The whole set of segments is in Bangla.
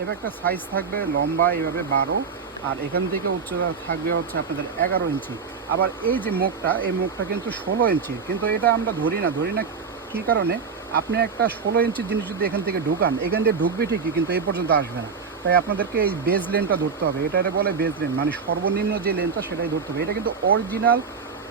এই একটা সাইজ থাকবে লম্বা এইভাবে বারো। আর এখান থেকে উচ্চতা থাকবে হচ্ছে আপনাদের এগারো ইঞ্চি। আবার এই যে মুখটা, এই মুখটা কিন্তু ষোলো ইঞ্চি। কিন্তু এটা আমরা ধরি না। ধরি না কী কারণে? আপনি একটা ষোলো ইঞ্চির জিনিস যদি এখান থেকে ঢুকান, এখান দিয়ে ঢুকবে ঠিকই, কিন্তু এই পর্যন্ত আসবে না। তাই আপনাদেরকে এই বেজ লেনটা ধরতে হবে। এটা এটা বলে বেজ লেন মানে সর্বনিম্ন যে লেনটা সেটাই ধরতে হবে। এটা কিন্তু অরিজিনাল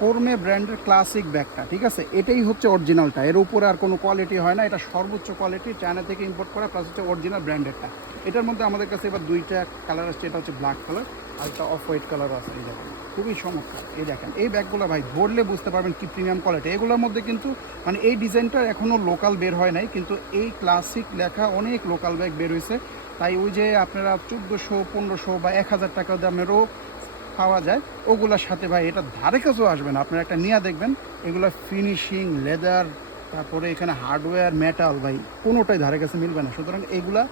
কর্মে ব্র্যান্ডের ক্লাসিক ব্যাগটা ঠিক আছে? এটাই হচ্ছে অরিজিনালটা এর উপরে আর কোনো কোয়ালিটি হয় না। এটা সর্বোচ্চ কোয়ালিটি চায়না থেকে ইম্পোর্ট করা প্লাস হচ্ছে অরিজিনাল ব্র্যান্ডেরটা এটার মধ্যে আমাদের কাছে এবার দুইটা কালার আসছে, এটা হচ্ছে ব্ল্যাক কালার আর একটা অফ হোয়াইট কালার আছে, এই দেখেন। খুবই চমৎকার, এই দেখেন। এই ব্যাগগুলো ভাই, ধরলে বুঝতে পারবেন কি প্রিমিয়াম কোয়ালিটি এগুলোর মধ্যে কিন্তু মানে এই ডিজাইনটা এখনও লোকাল বের হয় নাই, কিন্তু এই ক্লাসিক লেখা অনেক লোকাল ব্যাগ বের হয়েছে তাই ওই যে আপনারা চোদ্দোশো, পনেরোশো বা এক হাজার টাকা দামেরও পাওয়া যায়, ওগুলোর সাথে ভাই, এটা ধারে কাছেও আসবে না। আপনারা একটা নিয়ে দেখবেন, এগুলো ফিনিশিং লেদার তারপরে এখানে হার্ডওয়্যার মেটাল ভাই, কোনোটাই ধারে কাছে মিলবে না। সুতরাং এগুলা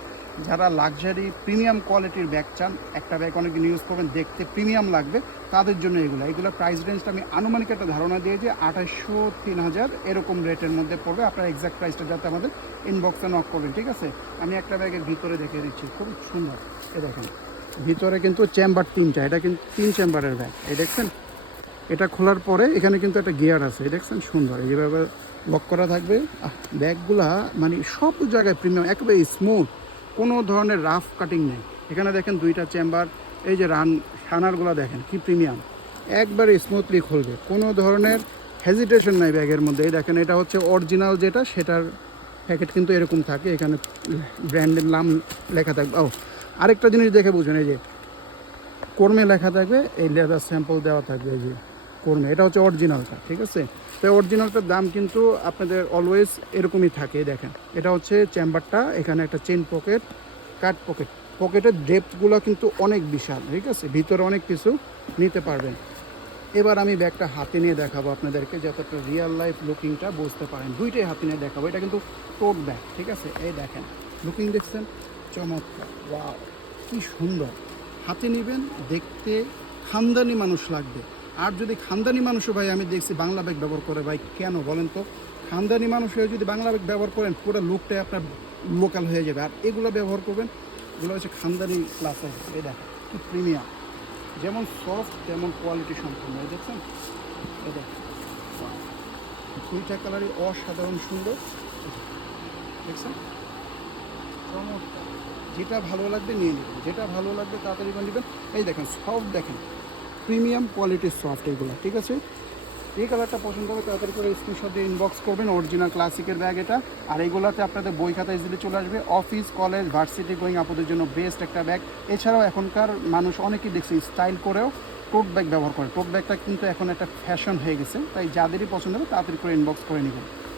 যারা লাক্সারি প্রিমিয়াম কোয়ালিটির ব্যাগ চান, একটা ব্যাগ অনেকদিন ইউজ করবেন দেখতে প্রিমিয়াম লাগবে, তাদের জন্য এগুলো। এগুলোর প্রাইস রেঞ্জটা আমি আনুমানিক একটা ধারণা দিয়ে যে আঠাশশো তিন হাজার এরকম রেটের মধ্যে পড়বে। আপনার এক্সাক্ট প্রাইসটা যাতে আমাদের ইনবক্সে নক করবেন, ঠিক আছে? আমি একটা ব্যাগের ভিতরে দেখে দিচ্ছি, খুব সুন্দর। এ দেখেন, ভিতরে কিন্তু চেম্বার তিনটা, এটা কিন্তু তিন চেম্বারের ব্যাগ এই দেখছেন? এটা খোলার পরে এখানে কিন্তু একটা গিয়ার আছে দেখছেন? সুন্দর এই যেভাবে লক করা থাকবে। ব্যাগগুলা মানে সব জায়গায় প্রিমিয়াম একেবারে স্মুথ কোনো ধরনের রাফ কাটিং নেই। এখানে দেখেন দুইটা চেম্বার, এই যে রান, রানারগুলো দেখেন কি প্রিমিয়াম। একবারে স্মুথলি খুলবে, কোনো ধরনের হেজিটেশন নাই ব্যাগের মধ্যে। এই দেখেন, এটা হচ্ছে অরিজিনাল যেটা, সেটার প্যাকেট কিন্তু এরকম থাকে। এখানে ব্র্যান্ডের নাম লেখা থাকবে। ও, আরেকটা জিনিস দেখে বুঝুন, এই যে, কর্মে লেখা থাকবে, এই লেদার স্যাম্পল দেওয়া থাকবে, এই যে। কর্মে এটা হচ্ছে অরিজিনালটা ঠিক আছে? তো অরিজিনালটার দাম কিন্তু আপনাদের অলওয়েজ এরকমই থাকে, দেখেন। এটা হচ্ছে চেম্বারটা এখানে একটা চেন পকেট কাট পকেট পকেটের ডেপথগুলো কিন্তু অনেক বিশাল, ঠিক আছে? ভিতরে অনেক কিছু নিতে পারবেন। এবার আমি ব্যাগটা হাতে নিয়ে দেখাবো আপনাদেরকে, যাতে একটা রিয়েল লাইফ লুকিংটা বুঝতে পারেন। দুইটাই হাতে নিয়ে দেখাবো। এটা কিন্তু টোট ব্যাগ ঠিক আছে? এই দেখেন লুকিং দেখছেন? চমৎকার ওয়াও কি সুন্দর। হাতে নেবেন, দেখতে খানদানি মানুষ লাগবে। আর যদি খানদানি মানুষও ভাই, আমি দেখছি বাংলা ব্যাগ ব্যবহার করে ভাই, কেন বলেন তো? খানদানি মানুষ হয়ে যদি বাংলা ব্যাগ ব্যবহার করেন, পুরো লুকটাই আপনার লোকাল হয়ে যাবে। আর এগুলো ব্যবহার করবেন, এগুলো হচ্ছে খানদানি ক্লাস এই দেখেন, কি প্রিমিয়াম যেমন সফট তেমন কোয়ালিটি সম্পূর্ণ দেখছেন? এই Wow. দুইটা কালারই অসাধারণ সুন্দর। দেখছেন? যেটা ভালো লাগবে নিয়ে নেবেন, যেটা ভালো লাগবে তাড়াতাড়ি করে নেবেন। এই দেখেন সফট দেখেন। প্রিমিয়াম কোয়ালিটির সফট এগুলো, ঠিক আছে? এই কালারটা পছন্দ হবে তাড়াতাড়ি করে স্ক্রিনশট দিয়ে ইনবক্স করবেন অরিজিনাল ক্লাসিকের ব্যাগ এটা। আর এইগুলোতে আপনাদের বই খাতা ইজিলি চলে আসবে। অফিস কলেজ ভার্সিটি গোয়িং আপনাদের জন্য বেস্ট একটা ব্যাগ এছাড়াও এখনকার মানুষ অনেকেই দেখছি স্টাইল করেও টোট ব্যাগ ব্যবহার করে। টোট ব্যাগটা কিন্তু এখন একটা ফ্যাশন হয়ে গেছে, তাই যাদেরই পছন্দ হবে তাড়াতাড়ি করে ইনবক্স করে নেবেন।